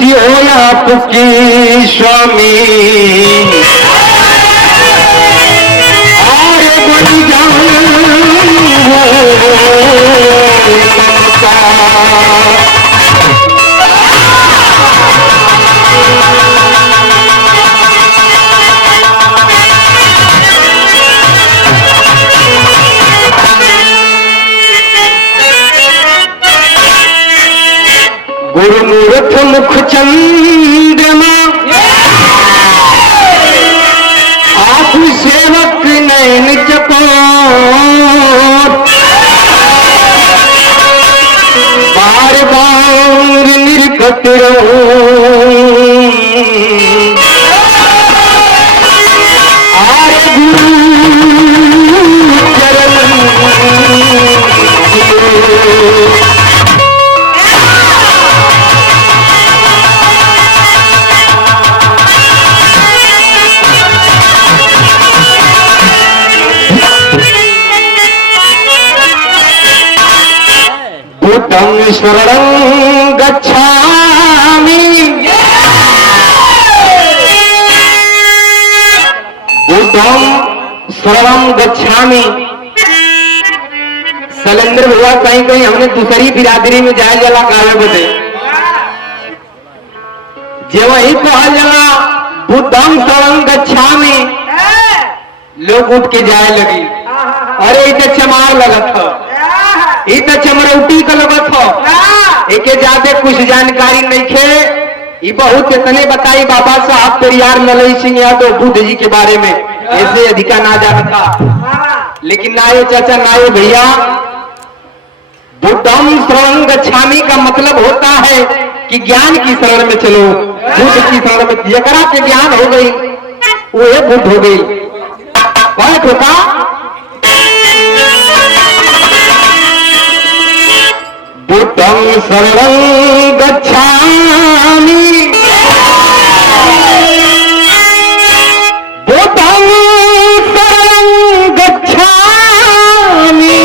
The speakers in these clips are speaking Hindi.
स्तुति हो आपकी स्वामी और गुण गुरुमूर्ख मुख चंद्रमा आप सेवक नयन चकोर बार बार निर्गत रहो आर गुरु चरण बुद्धं शरणं गच्छामि बुद्धं शरणं गच्छामि। शैलेंद्र भैया कहीं कहीं हमने दूसरी बिरादरी में जाए जला कावे बदे जे वही कहा जला बुद्धं शरणं गच्छामि लोग उठ के जाए लगी। अरे इते चमार लगत हो तो चमरौटी का लगत हो एके ज्यादा कुछ जानकारी नहीं खे। ये बहुत इतने बताई बाबा साहब पेरियार मलई सिंह यादव बुद्ध जी के बारे में ऐसे अधिका ना जानता लेकिन नाये चाचा नाये भैया बुद्धं शरणं गच्छामि का मतलब होता है कि ज्ञान की शरण में चलो बुद्ध की शरण में जकरा के ज्ञान हो गई वो है बुद्ध हो गई। कौन ठोका बुद्धं शरणं गच्छामि बुद्धं शरणं गच्छामि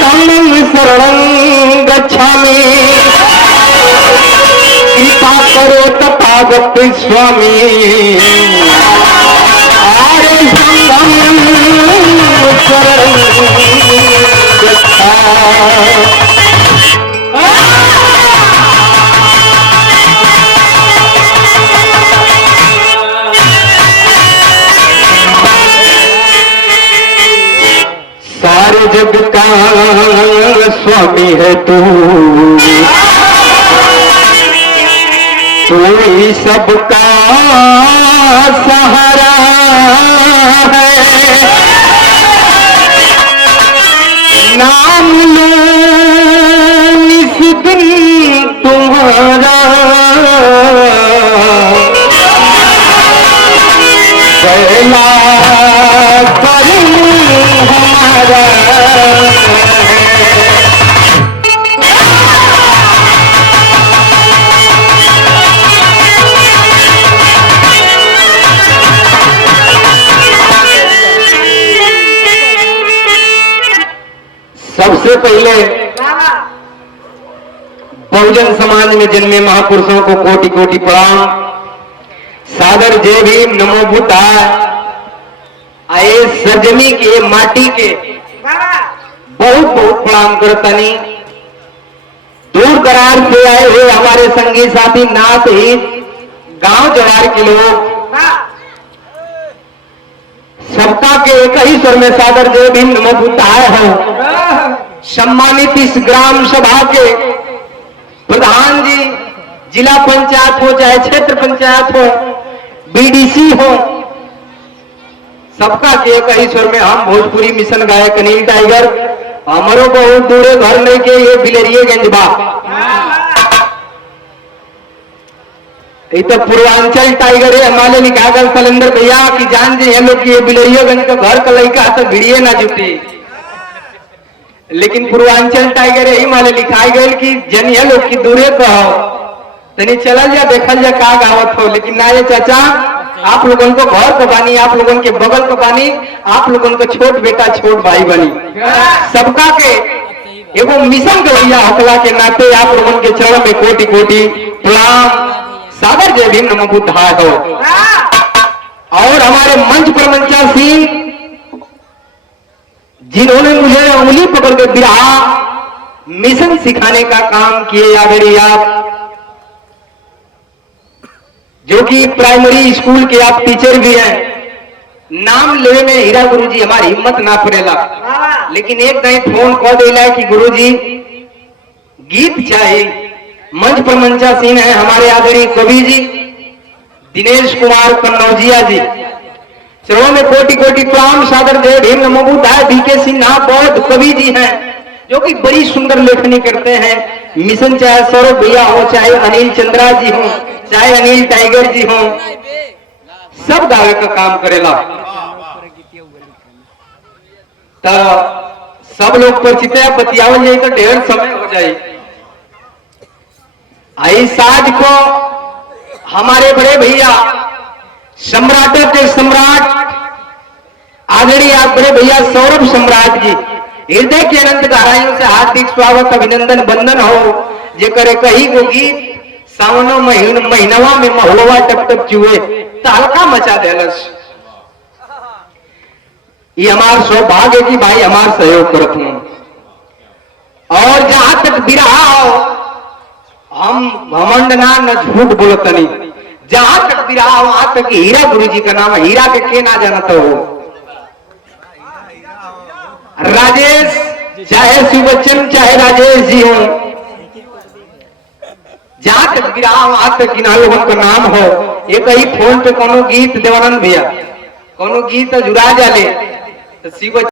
धम्मं शरणं गच्छामि कृपा करो तथागत स्वामी आरे संगम शरणं सारे जग का स्वामी है तू ही सबका सहारा है नाम लो निस दिन तुम्हारा पहला करूं हमारा सबसे पहले बहुजन समाज में जन्मे महापुरुषों को कोटि कोटि प्रणाम। सादर जय भीम नमो बुद्धाय। आए सरजमी के माटी के बहुत बहुत प्रणाम करतनी। दूर दरार से आए हुए हमारे संगी साथी नाथ ही गांव जवार के लोग सबका के एक ही स्वर में सादर जय भीम नमो बुद्धाय हो। सम्मानित इस ग्राम सभा के प्रधान जी जिला पंचायत हो चाहे क्षेत्र पंचायत हो बीडीसी हो सबका के एक ही स्वर में हम भोजपुरी मिशन गायक अनिल टाइगर हमारो बहुत दूरे घर नहीं के ये बिलरियगंज बा तो पूर्वांचल टाइगर है हमारे लिखा गल शैलेंद्र भैया की जान जे लोग की बिलरियगंज का घर का लड़का तो भिड़िए ना जुटी लेकिन पूर्वांचल टाइगर यही माले लिखाई गई कि जनिया लोग की दूरे कहो तनी चलल जा देखल जा का गावत हो। लेकिन ना ये चाचा आप लोगों को घर को बानी आप लोगों के बगल को बानी आप लोगों को छोट बेटा छोट भाई बनी सबका के एगो मिशन के भैया हकला के नाते आप लोगों के चरण में कोटि कोटि प्रणाम। सागर जय भीम नमो बुद्धाय हो। और हमारे मंच पर मंचा सिंह, जिन्होंने मुझे उंगली पकड़ के बिरहा मिशन सिखाने का काम किए आदरणीय आप, जो कि प्राइमरी स्कूल के आप टीचर भी हैं। नाम लेने में हीरा गुरुजी हमारी हिम्मत ना पड़ेला, लेकिन एक दिन फोन कॉल दिला कि गुरुजी गीत चाहिए। मंच पर मंचा सिंह है हमारे आदरणीय कवि जी दिनेश कुमार कन्नौजिया जी, चरणों में कोटि कोटि प्रणाम। सादर जय भीम नमो बुद्धाय। बीके सिन्हा बौद्ध कवि जी हैं, जो कि बड़ी सुंदर लेखनी करते हैं। मिशन चाहे सौरभ भैया हो, चाहे अनिल चंद्रा जी हो, चाहे अनिल टाइगर जी हो, सब गावे का काम करेला। तो सब लोग परिचित है, बतियावल जाए तो ढेर समय हो जाए। आई साज को हमारे बड़े भैया सम्राटों के सम्राट आदरणीय आप बड़े भैया सौरभ सम्राट जी, हृदय के अनंत गहराइयों से हार्दिक स्वागत अभिनंदन वंदन हो। जेकर कही को गीत सावनो महीनवा में महुआ टप टप चुए तहलका मचा देलस। ये हमार सौभाग्य की भाई हमार सहयोग करत हूं। और जहां तक बिरहा हो, हम घमंड ना न झूठ बोलत नहीं। जहां तक बिरहा हो वहां तक हीरा गुरुजी का नाम है। हीरा के ना जानत हो। राजेश चाहे शिव बच्चन चाहे राजेश जी हो, जहां तक बिरहा वहां तक इन लोगों का नाम हो। एक ही फोन पे कोनो गीत देवानंद भैया कोनो गीत जुड़ा जाले तो शिव